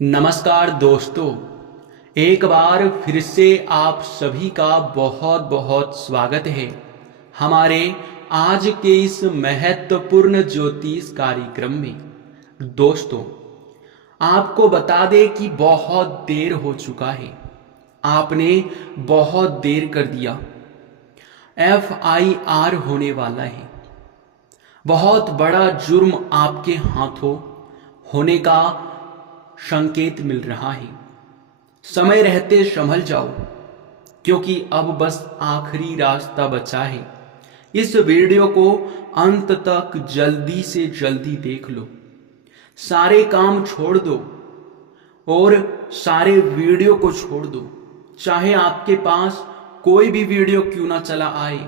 नमस्कार दोस्तों, एक बार फिर से आप सभी का बहुत बहुत स्वागत है हमारे आज के इस महत्वपूर्ण ज्योतिष कार्यक्रम में। दोस्तों, आपको बता दें कि बहुत देर हो चुका है, आपने बहुत देर कर दिया। FIR होने वाला है, बहुत बड़ा जुर्म आपके हाथों होने का संकेत मिल रहा है। समय रहते संभल जाओ, क्योंकि अब बस आखिरी रास्ता बचा है। इस वीडियो को अंत तक जल्दी से जल्दी देख लो, सारे काम छोड़ दो और सारे वीडियो को छोड़ दो। चाहे आपके पास कोई भी वीडियो क्यों ना चला आए,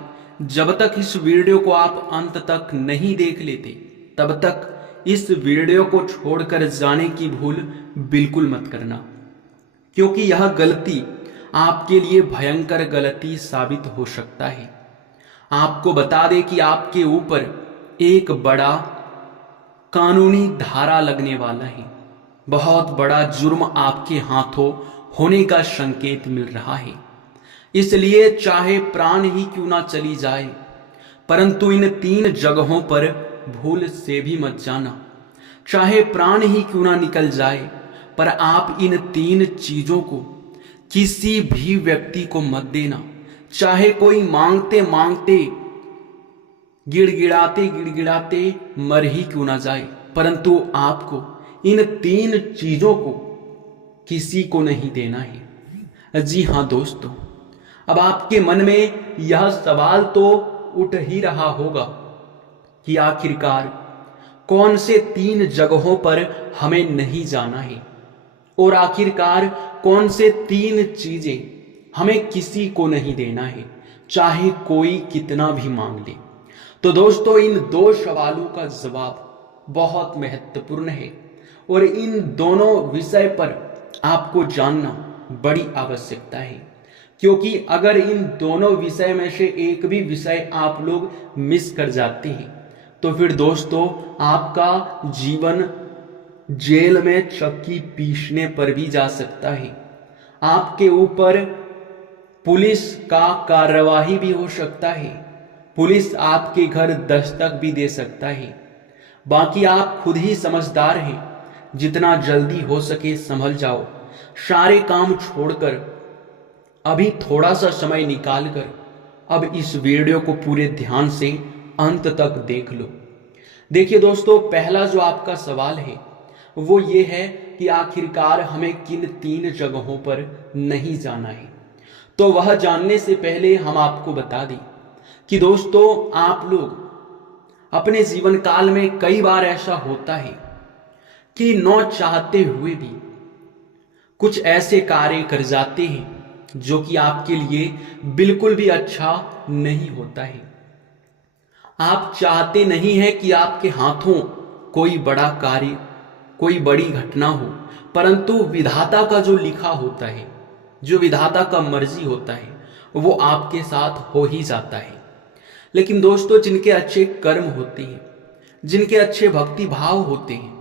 जब तक इस वीडियो को आप अंत तक नहीं देख लेते, तब तक इस वीडियो को छोड़कर जाने की भूल बिल्कुल मत करना, क्योंकि यह गलती आपके लिए भयंकर गलती साबित हो सकता है। आपको बता दें कि आपके ऊपर एक बड़ा कानूनी धारा लगने वाला है, बहुत बड़ा जुर्म आपके हाथों होने का संकेत मिल रहा है। इसलिए चाहे प्राण ही क्यों ना चली जाए, परंतु इन 3 जगहों पर भूल से भी मत जाना। चाहे प्राण ही क्यों ना निकल जाए, पर आप इन 3 चीजों को किसी भी व्यक्ति को मत देना। चाहे कोई मांगते मांगते गिड़गिड़ाते गिड़गिड़ाते मर ही क्यों ना जाए, परंतु आपको इन 3 चीजों को किसी को नहीं देना है। जी हां दोस्तों, अब आपके मन में यह सवाल तो उठ ही रहा होगा कि आखिरकार कौन से 3 जगहों पर हमें नहीं जाना है, और आखिरकार कौन से 3 चीजें हमें किसी को नहीं देना है, चाहे कोई कितना भी मांग ले। तो दोस्तों, इन 2 सवालों का जवाब बहुत महत्वपूर्ण है, और इन दोनों विषय पर आपको जानना बड़ी आवश्यकता है, क्योंकि अगर इन दोनों विषय में से एक भी विषय आप लोग मिस कर जाते हैं, तो फिर दोस्तों आपका जीवन जेल में चक्की पीसने पर भी जा सकता है। आपके ऊपर पुलिस का कार्यवाही भी हो सकता है, पुलिस आपके घर दस्तक भी दे सकता है। बाकी आप खुद ही समझदार हैं, जितना जल्दी हो सके संभल जाओ। सारे काम छोड़कर अभी थोड़ा सा समय निकालकर अब इस वीडियो को पूरे ध्यान से अंत तक देख लो। देखिए दोस्तों, पहला जो आपका सवाल है वो ये है कि आखिरकार हमें किन 3 जगहों पर नहीं जाना है। तो वह जानने से पहले हम आपको बता दें कि दोस्तों, आप लोग अपने जीवन काल में कई बार ऐसा होता है कि न चाहते हुए भी कुछ ऐसे कार्य कर जाते हैं जो कि आपके लिए बिल्कुल भी अच्छा नहीं होता है। आप चाहते नहीं हैं कि आपके हाथों कोई बड़ा कार्य, कोई बड़ी घटना हो, परंतु विधाता का जो लिखा होता है, जो विधाता का मर्जी होता है, वो आपके साथ हो ही जाता है। लेकिन दोस्तों, जिनके अच्छे कर्म होते हैं, जिनके अच्छे भक्ति भाव होते हैं,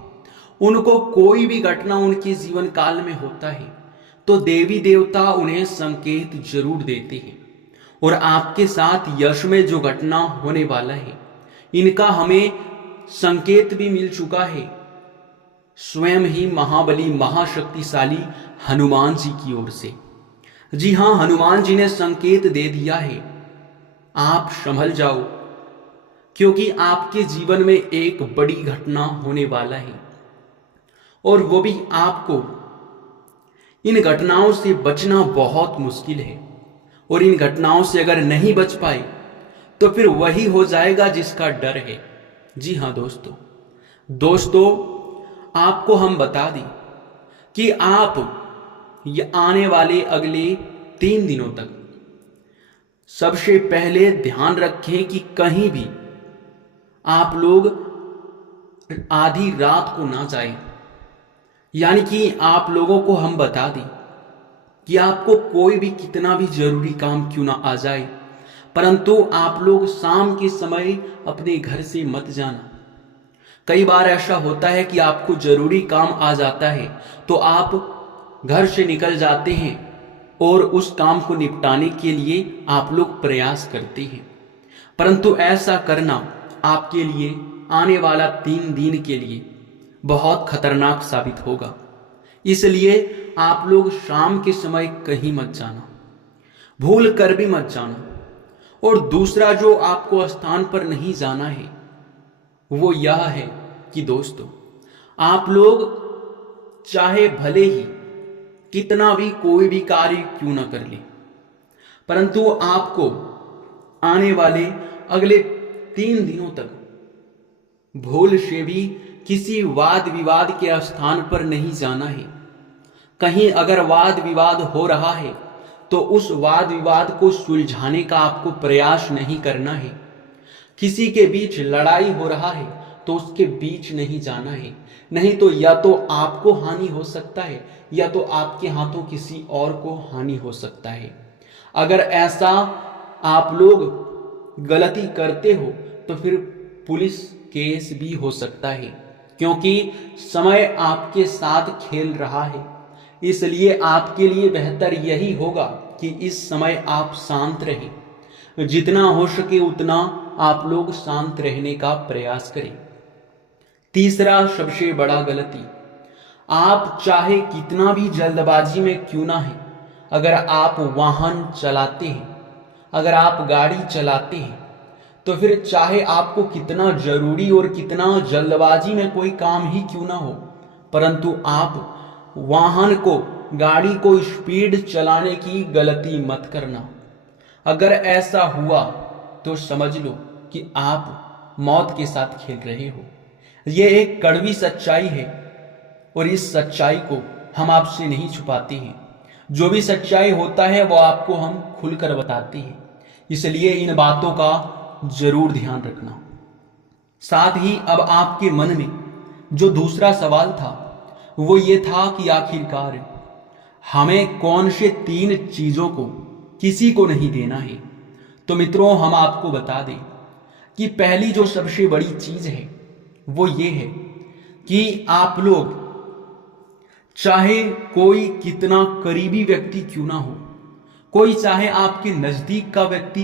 उनको कोई भी घटना उनके जीवन काल में होता है तो देवी देवता उन्हें संकेत जरूर देते हैं। और आपके साथ यश में जो घटना होने वाला है, इनका हमें संकेत भी मिल चुका है स्वयं ही महाबली महाशक्तिशाली हनुमान जी की ओर से। जी हां, हनुमान जी ने संकेत दे दिया है, आप संभल जाओ, क्योंकि आपके जीवन में एक बड़ी घटना होने वाला है, और वो भी आपको इन घटनाओं से बचना बहुत मुश्किल है। और इन घटनाओं से अगर नहीं बच पाए तो फिर वही हो जाएगा जिसका डर है। जी हां दोस्तों, आपको हम बता दें कि आप ये आने वाले अगले 3 दिनों तक सबसे पहले ध्यान रखें कि कहीं भी आप लोग आधी रात को ना जाएं। यानी कि आप लोगों को हम बता दें कि आपको कोई भी कितना भी जरूरी काम क्यों ना आ जाए, परंतु आप लोग शाम के समय अपने घर से मत जाना। कई बार ऐसा होता है कि आपको जरूरी काम आ जाता है तो आप घर से निकल जाते हैं और उस काम को निपटाने के लिए आप लोग प्रयास करते हैं, परंतु ऐसा करना आपके लिए आने वाला 3 दिन के लिए बहुत खतरनाक साबित होगा। इसलिए आप लोग शाम के समय कहीं मत जाना, भूल कर भी मत जाना। और दूसरा जो आपको स्थान पर नहीं जाना है वो यह है कि दोस्तों, आप लोग चाहे भले ही कितना भी कोई भी कार्य क्यों ना कर ले, परंतु आपको आने वाले अगले 3 दिनों तक भूल से भी किसी वाद विवाद के स्थान पर नहीं जाना है। कहीं अगर वाद विवाद हो रहा है तो उस वाद विवाद को सुलझाने का आपको प्रयास नहीं करना है। किसी के बीच लड़ाई हो रहा है तो उसके बीच नहीं जाना है, नहीं तो या तो आपको हानि हो सकता है या तो आपके हाथों किसी और को हानि हो सकता है। अगर ऐसा आप लोग गलती करते हो तो फिर पुलिस केस भी हो सकता है, क्योंकि समय आपके साथ खेल रहा है। इसलिए आपके लिए बेहतर यही होगा कि इस समय आप शांत रहें, जितना हो सके उतना आप लोग शांत रहने का प्रयास करें। तीसरा सबसे बड़ा गलती, आप चाहे कितना भी जल्दबाजी में क्यों ना है, अगर आप वाहन चलाते हैं, अगर आप गाड़ी चलाते हैं, तो फिर चाहे आपको कितना जरूरी और कितना जल्दबाजी में कोई काम ही क्यों ना हो, परंतु आप वाहन को, गाड़ी को स्पीड चलाने की गलती मत करना। अगर ऐसा हुआ तो समझ लो कि आप मौत के साथ खेल रहे हो। यह एक कड़वी सच्चाई है और इस सच्चाई को हम आपसे नहीं छुपाते हैं। जो भी सच्चाई होता है वो आपको हम खुलकर बताते हैं, इसलिए इन बातों का जरूर ध्यान रखना। साथ ही अब आपके मन में जो दूसरा सवाल था वो ये था कि आखिरकार हमें कौन से 3 चीजों को किसी को नहीं देना है। तो मित्रों, हम आपको बता दें कि पहली जो सबसे बड़ी चीज है वो ये है कि आप लोग चाहे कोई कितना करीबी व्यक्ति क्यों ना हो, कोई चाहे आपके नजदीक का व्यक्ति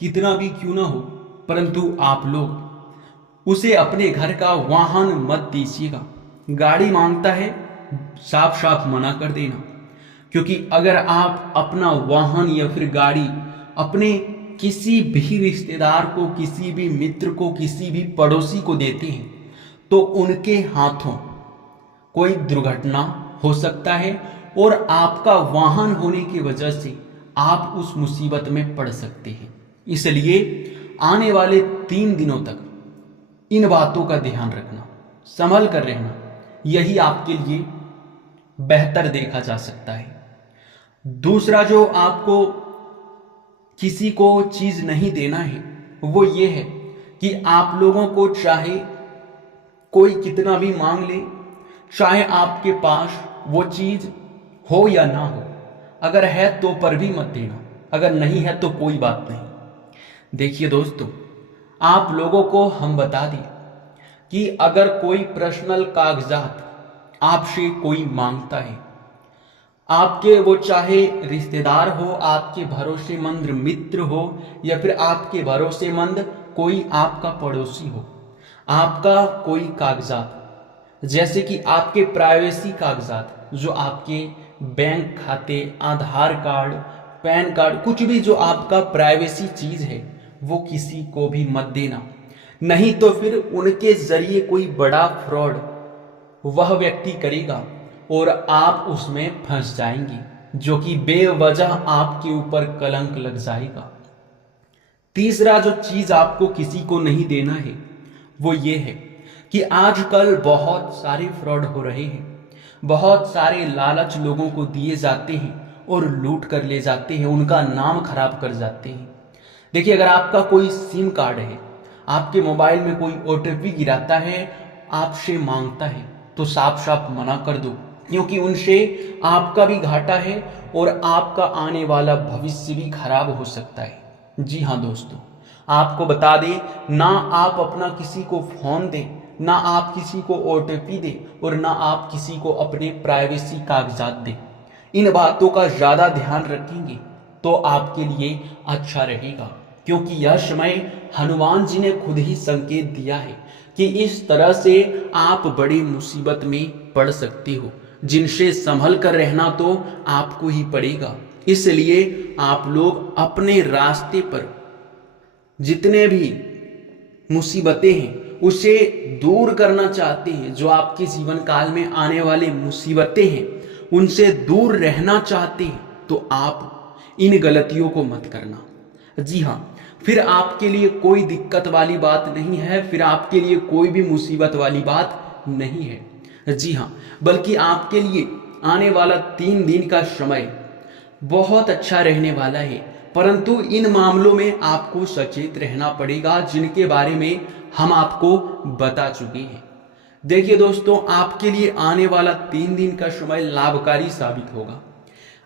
कितना भी क्यों ना हो, परंतु आप लोग उसे अपने घर का वाहन मत दीजिएगा। गाड़ी मांगता है, साफ साफ मना कर देना, क्योंकि अगर आप अपना वाहन या फिर गाड़ी अपने किसी भी रिश्तेदार को, किसी भी मित्र को, किसी भी पड़ोसी को देते हैं तो उनके हाथों कोई दुर्घटना हो सकता है और आपका वाहन होने की वजह से आप उस मुसीबत में पड़ सकते हैं। इसलिए आने वाले 3 दिनों तक इन बातों का ध्यान रखना, संभल कर रहना, यही आपके लिए बेहतर देखा जा सकता है। दूसरा जो आपको किसी को चीज नहीं देना है वो ये है कि आप लोगों को चाहे कोई कितना भी मांग ले, चाहे आपके पास वो चीज हो या ना हो, अगर है तो पर भी मत देना, अगर नहीं है तो कोई बात नहीं। देखिए दोस्तों, आप लोगों को हम बता दें कि अगर कोई पर्सनल कागजात आपसे कोई मांगता है, आपके वो चाहे रिश्तेदार हो, आपके भरोसेमंद मित्र हो या फिर आपके भरोसेमंद कोई आपका पड़ोसी हो, आपका कोई कागजात जैसे कि आपके प्राइवेसी कागजात, जो आपके बैंक खाते, आधार कार्ड, पैन कार्ड, कुछ भी जो आपका प्राइवेसी चीज है वो किसी को भी मत देना, नहीं तो फिर उनके जरिए कोई बड़ा फ्रॉड वह व्यक्ति करेगा और आप उसमें फंस जाएंगे, जो कि बेवजह आपके ऊपर कलंक लग जाएगा। तीसरा जो चीज आपको किसी को नहीं देना है वो ये है कि आजकल बहुत सारे फ्रॉड हो रहे हैं, बहुत सारे लालच लोगों को दिए जाते हैं और लूट कर ले जाते हैं, उनका नाम खराब कर जाते हैं। देखिए, अगर आपका कोई सिम कार्ड है, आपके मोबाइल में कोई OTP गिराता है, आपसे मांगता है, तो साफ साफ मना कर दो, क्योंकि उनसे आपका भी घाटा है और आपका आने वाला भविष्य भी खराब हो सकता है। जी हाँ दोस्तों, आपको बता दें, ना आप अपना किसी को फोन दें, ना आप किसी को OTP दें और ना आप किसी को अपने प्राइवेसी कागजात दें। इन बातों का ज़्यादा ध्यान रखेंगे तो आपके लिए अच्छा रहेगा, क्योंकि यह समय हनुमान जी ने खुद ही संकेत दिया है कि इस तरह से आप बड़ी मुसीबत में पड़ सकते हो, जिनसे संभल कर रहना तो आपको ही पड़ेगा। इसलिए आप लोग अपने रास्ते पर जितने भी मुसीबतें हैं उसे दूर करना चाहते हैं, जो आपके जीवन काल में आने वाले मुसीबतें हैं उनसे दूर रहना चाहते हैं, तो आप इन गलतियों को मत करना। जी हाँ, फिर आपके लिए कोई दिक्कत वाली बात नहीं है, फिर आपके लिए कोई भी मुसीबत वाली बात नहीं है। जी हाँ, बल्कि आपके लिए आने वाला 3 दिन का समय बहुत अच्छा रहने वाला है, परंतु इन मामलों में आपको सचेत रहना पड़ेगा, जिनके बारे में हम आपको बता चुके हैं। देखिए दोस्तों, आपके लिए आने वाला 3 दिन का समय लाभकारी साबित होगा।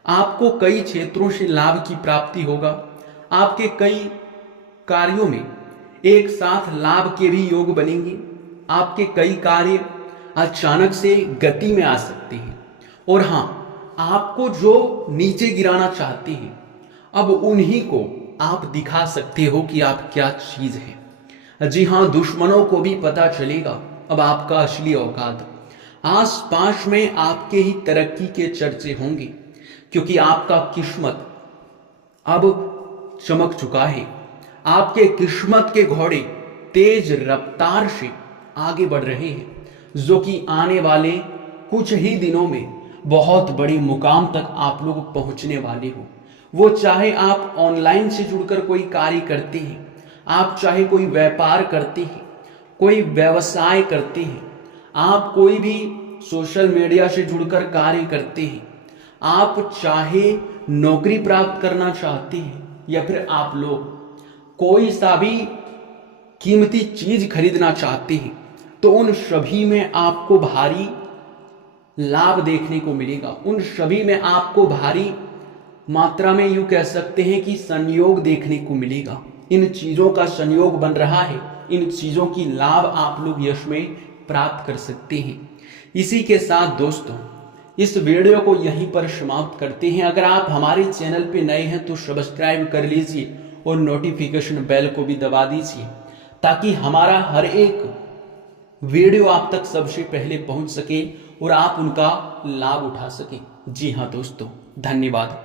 आपको कई क्षेत्रों से लाभ की प्राप्ति होगा। आपके कई कार्यों में एक साथ लाभ के भी योग बनेंगे। आपके कई कार्य अचानक से गति में आ सकते हैं, और हाँ, आपको जो नीचे गिराना चाहते हैं अब उन्हीं को आप दिखा सकते हो कि आप क्या चीज है। जी हाँ, दुश्मनों को भी पता चलेगा अब आपका असली औकात। आस पास में आपके ही तरक्की के चर्चे होंगे, क्योंकि आपका किस्मत अब चमक चुका है। आपके किस्मत के घोड़े तेज रफ्तार से आगे बढ़ रहे हैं, जो कि आने वाले कुछ ही दिनों में बहुत बड़ी मुकाम तक आप लोग पहुंचने वाले हो। वो चाहे आप ऑनलाइन से जुड़कर कोई कार्य करते हैं, आप चाहे कोई व्यापार करते हैं, कोई व्यवसाय करते हैं, आप कोई भी सोशल मीडिया से जुड़कर कार्य करते हैं, आप चाहे नौकरी प्राप्त करना चाहते हैं, या फिर आप लोग कोई सा भी कीमती चीज खरीदना चाहते हैं, तो उन सभी में आपको भारी लाभ देखने को मिलेगा। उन सभी में आपको भारी मात्रा में यूं कह सकते हैं कि संयोग देखने को मिलेगा। इन चीजों का संयोग बन रहा है, इन चीजों की लाभ आप लोग यश में प्राप्त कर सकते हैं। इसी के साथ दोस्तों, इस वीडियो को यहीं पर समाप्त करते हैं। अगर आप हमारे चैनल पे नए हैं तो सब्सक्राइब कर लीजिए और नोटिफिकेशन बेल को भी दबा दीजिए, ताकि हमारा हर एक वीडियो आप तक सबसे पहले पहुंच सके और आप उनका लाभ उठा सकें। जी हाँ दोस्तों, धन्यवाद।